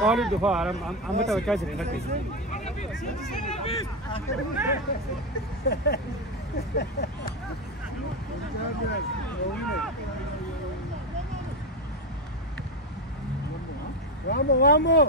قال الدفاع عم متوكل نركز Vamos, vamos.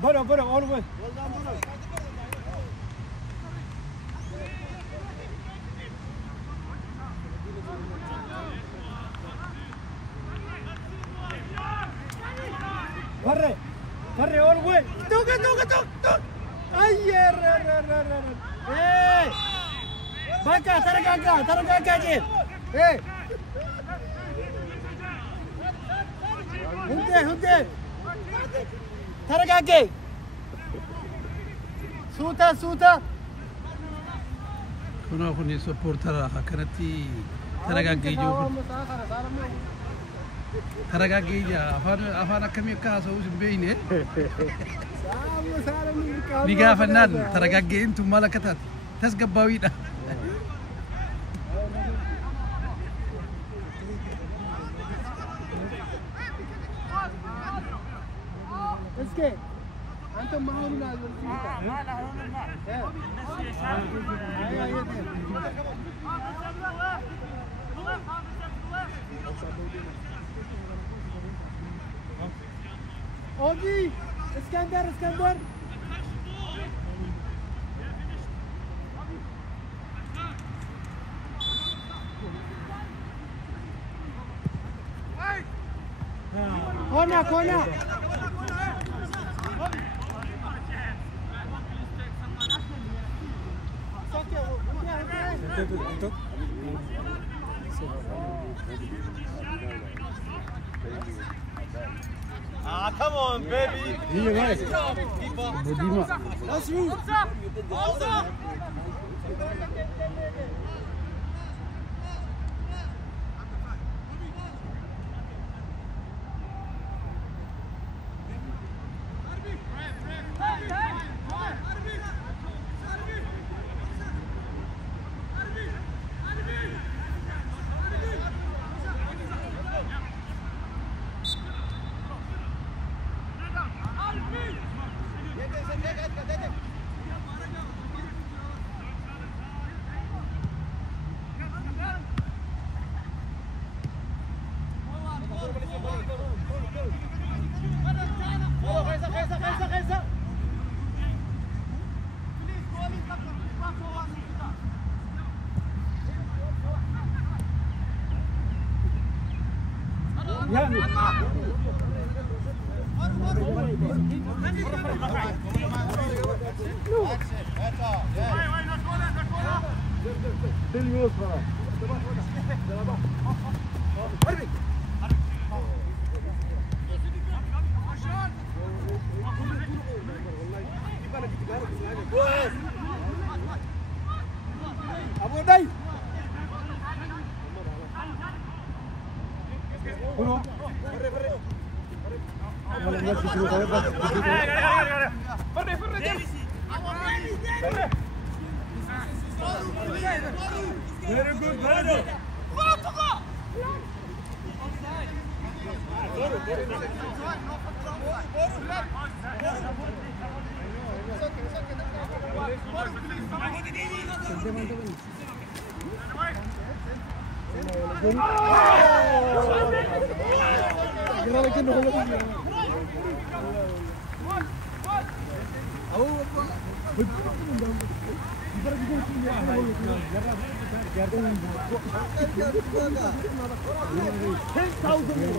Bora, all the way. Corre, all the way. Tuk. Ay, hey. Baka, taragaga din. Hey. Hunde. Taragaga. Suuta. Kuna kuni supporter kanatti taragaga jiru. Taragaga afaan akkamii akka haasa'u hin beekne. Ni gaafannaan taragaga intu maal akka taate tasgabbaawiidha. أنتم معهم لا أوكي اسكندر كونا Come on, baby. هي نايس بديمة يعني Abu Dai. uno ولا الناس يجروا طيب بس very good brother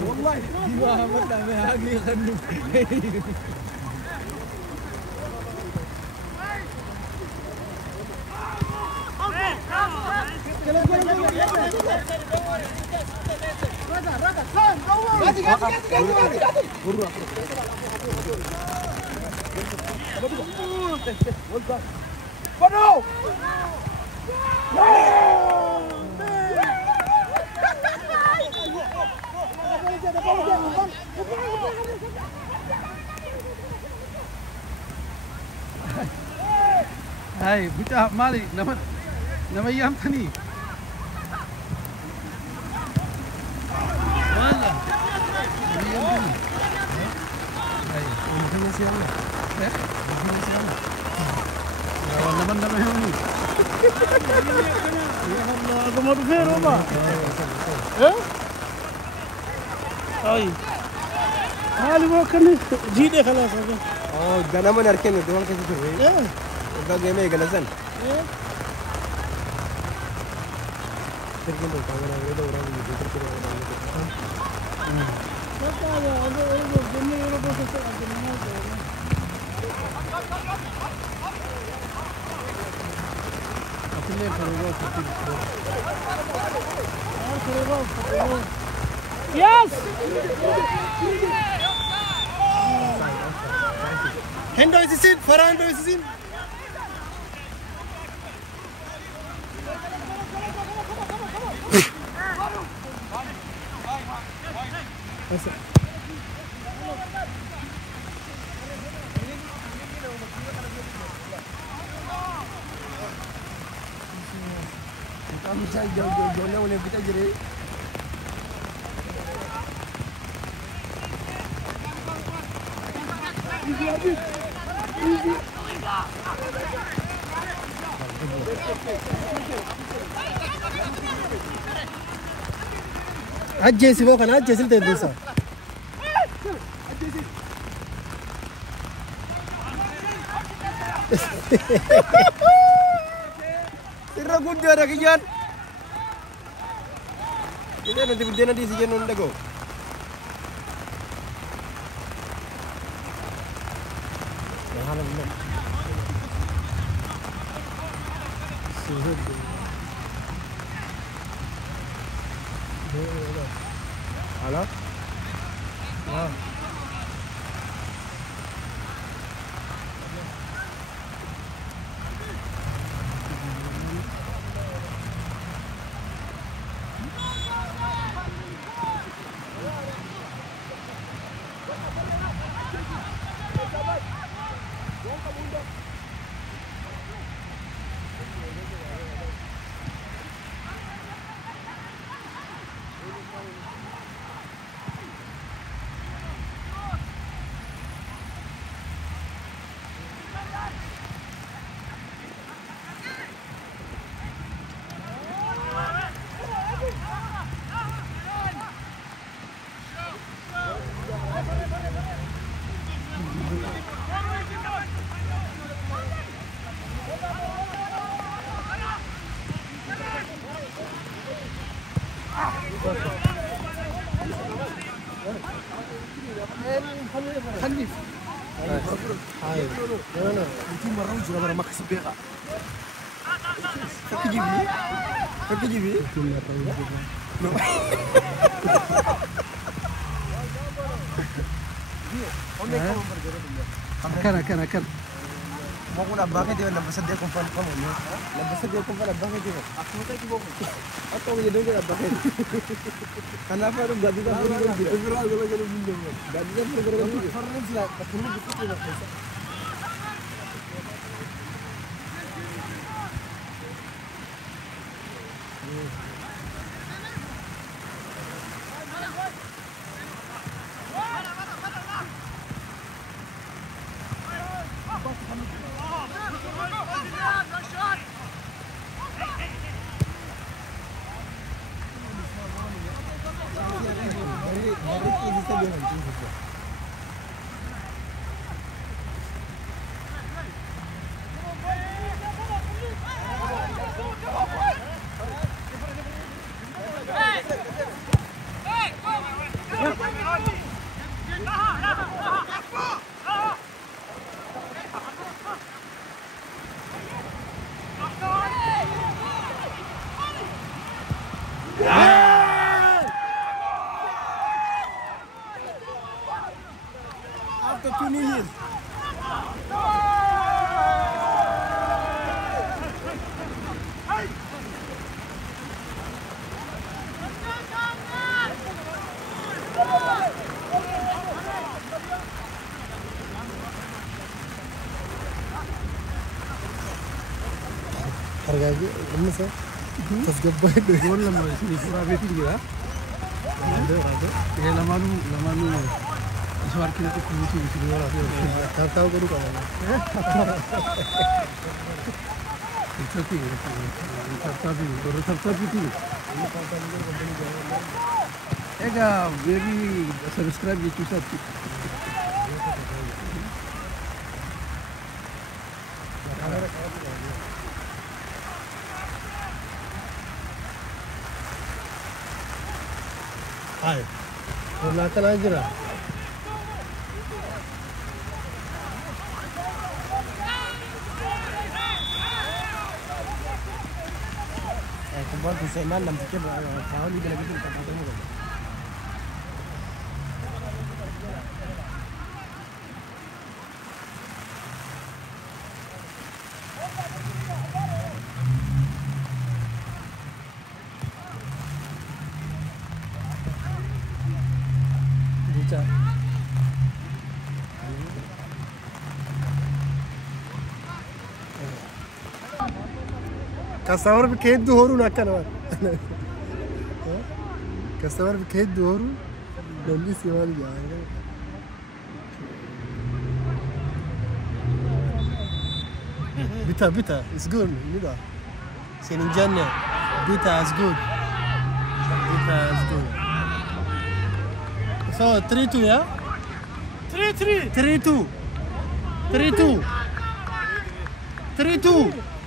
والله ديما مطلع ما هاجي يغنوا هاي بتاع مالي لما ايام ثاني والله هاي ونحن سيانا والله من لما يهوني يا الله ده ما خير والله ايه طيب هالي ما كان جيدي خلاص ده انا من اركن ده ما كنت في ايه ده جيمي جلسن ايه تركن ده كاميرا ده ورا من Yes! Hendo is it? Farando is it? Kamu saya jauh-jauh oleh kita jadi. Ajay sih bukan Ajay sih tadi so. Tira gunda ada kian. Ini nanti si Janun dago. Halam nak. Suhud. على خلي هاي انا انت مره وجهه مره ما كسب بيها تجيبي تجيبي كان mau ko na bakit yun nabasad ako pa mo no nabasad ako pa bakit yun ako tayo ko ato yun dong bakit kenapa rum gadi ka program dito pero ako lang ganun din mo gadi ka program dito parang sila katulog dito na pesa After 20 years. Harganya kamu sih? Tas gabay doon lang mo sinabi tinggal. Ada. Ya lamanu suar kita tuh kunci di sini lah. Tahu baru kamu. Tapi itu. Ega very subscribe itu satu. Hai. Perlahan aja lah. Kembali ke sana, nam pikir tahun ini lagi kita ketemu. Bisa. Customer بكيد دهورو ناكنا customer بكيد دهورو نملي سوالي جاهنا بيتا it's good نيدا سينجانة بيتا is good بيتا is good so 3-2 yeah 3-2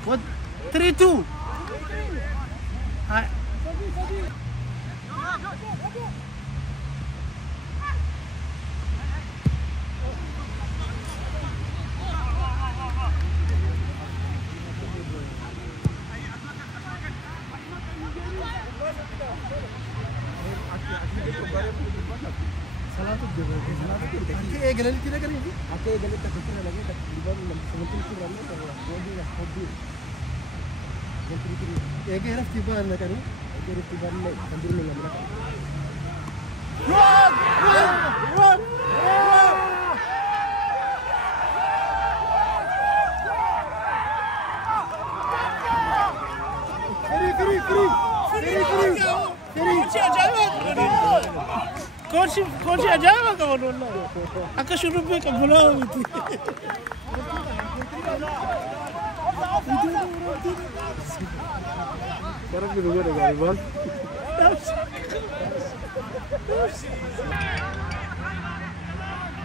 what 3-2 Salatu jebol, salatu kita. Kayak gila tidak kan ini? Aku yang galit takut na lagi tak di bawah sementing tu ramai tak lah. Hobi. Yang kiri. Kayak gila tiba na kan? Kiri tiba ni ambil ni ambil. Run! Run! कौन सी अजायब का बोलना है आकाश रुपए का बुला हुई थी Sekarang kita juga ada gari bos.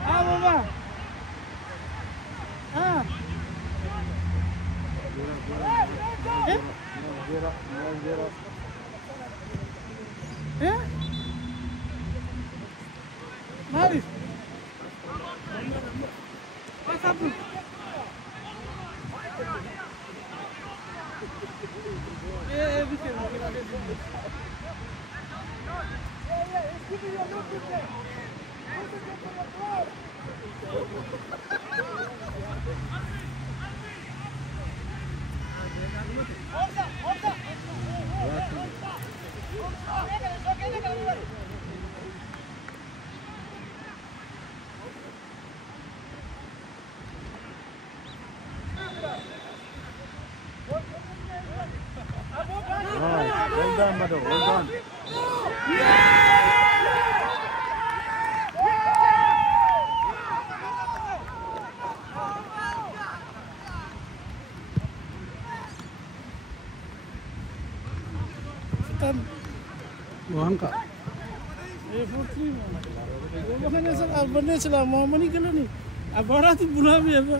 हाँ बाबा हाँ Mari. Pasapun. Bikin. Well done, Madhu. Well done. Wangka. Makanya abangnya selama mana kalau ni, abang tu bulan apa?